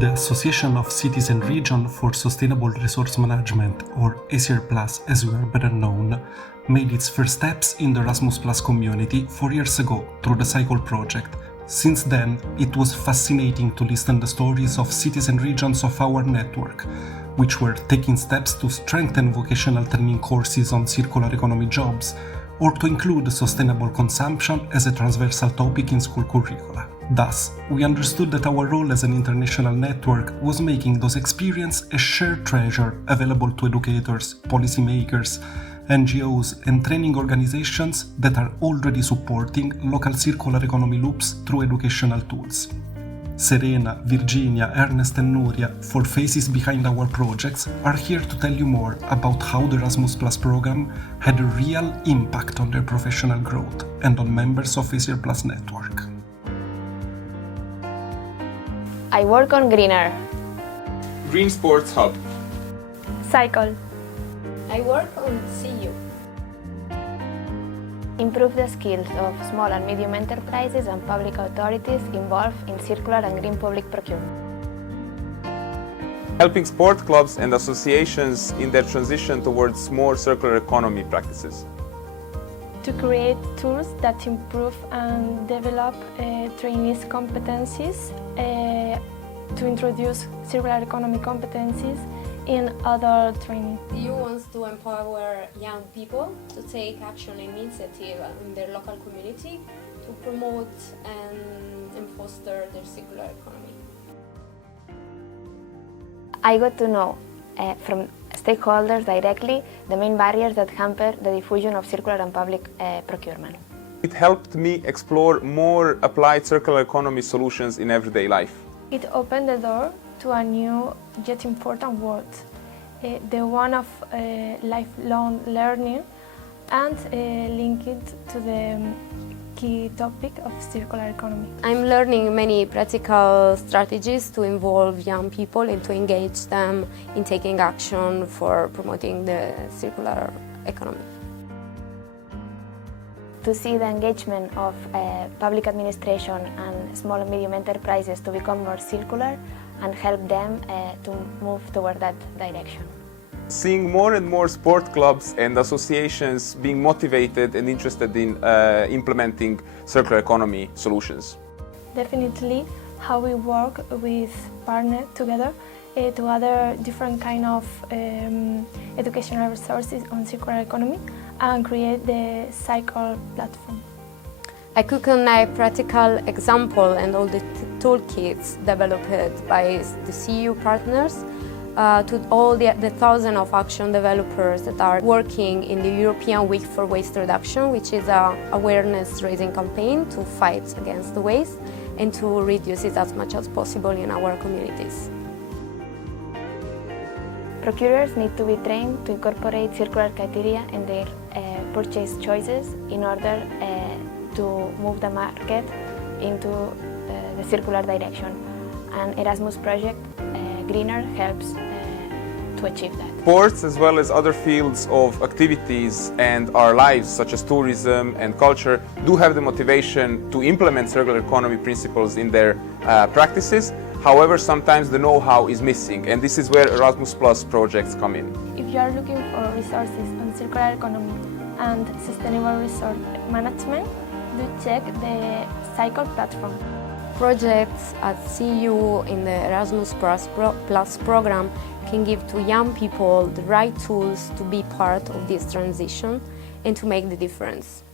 The Association of Cities and Regions for Sustainable Resource Management, or ACR Plus as we are better known, made its first steps in the Erasmus Plus community 4 years ago through the Cycle project. Since then, it was fascinating to listen the stories of cities and regions of our network, which were taking steps to strengthen vocational training courses on circular economy jobs, or to include sustainable consumption as a transversal topic in school curricula. Thus, we understood that our role as an international network was making those experiences a shared treasure available to educators, policymakers, NGOs and training organizations that are already supporting local circular economy loops through educational tools. Serena, Virginia, Ernest and Nuria, four faces behind our projects, are here to tell you more about how the Erasmus Plus program had a real impact on their professional growth and on members of ACR Plus network. I work on Greener. Green Sports Hub. Cycle. I work on CU. Improve the skills of small and medium enterprises and public authorities involved in circular and green public procurement. Helping sport clubs and associations in their transition towards more circular economy practices. To create tools that improve and develop trainees' competencies, to introduce circular economy competencies in other training. CU wants to empower young people to take action and initiative in their local community to promote and foster their circular economy. I got to know from stakeholders directly the main barriers that hamper the diffusion of circular and public procurement. It helped me explore more applied circular economy solutions in everyday life. It opened the door to a new yet important world, the one of lifelong learning, and link it to the key topic of circular economy. I'm learning many practical strategies to involve young people and to engage them in taking action for promoting the circular economy. To see the engagement of public administration and small and medium enterprises to become more circular and help them to move toward that direction. Seeing more and more sport clubs and associations being motivated and interested in implementing circular economy solutions. Definitely how we work with partners together to other different kind of educational resources on circular economy and create the Cycle platform. I could connect practical example and all the toolkits developed by the CU partners to all the thousands of action developers that are working in the European Week for Waste Reduction, which is an awareness-raising campaign to fight against the waste and to reduce it as much as possible in our communities. Procurers need to be trained to incorporate circular criteria in their purchase choices in order to move the market into the circular direction. And Erasmus project Greener helps to achieve that. Sports, as well as other fields of activities and our lives, such as tourism and culture, do have the motivation to implement circular economy principles in their practices. However, sometimes the know-how is missing, and this is where Erasmus Plus projects come in. If you are looking for resources on circular economy and sustainable resource management, do check the Cycle platform. Projects at CU in the Erasmus Plus program can give to young people the right tools to be part of this transition and to make the difference.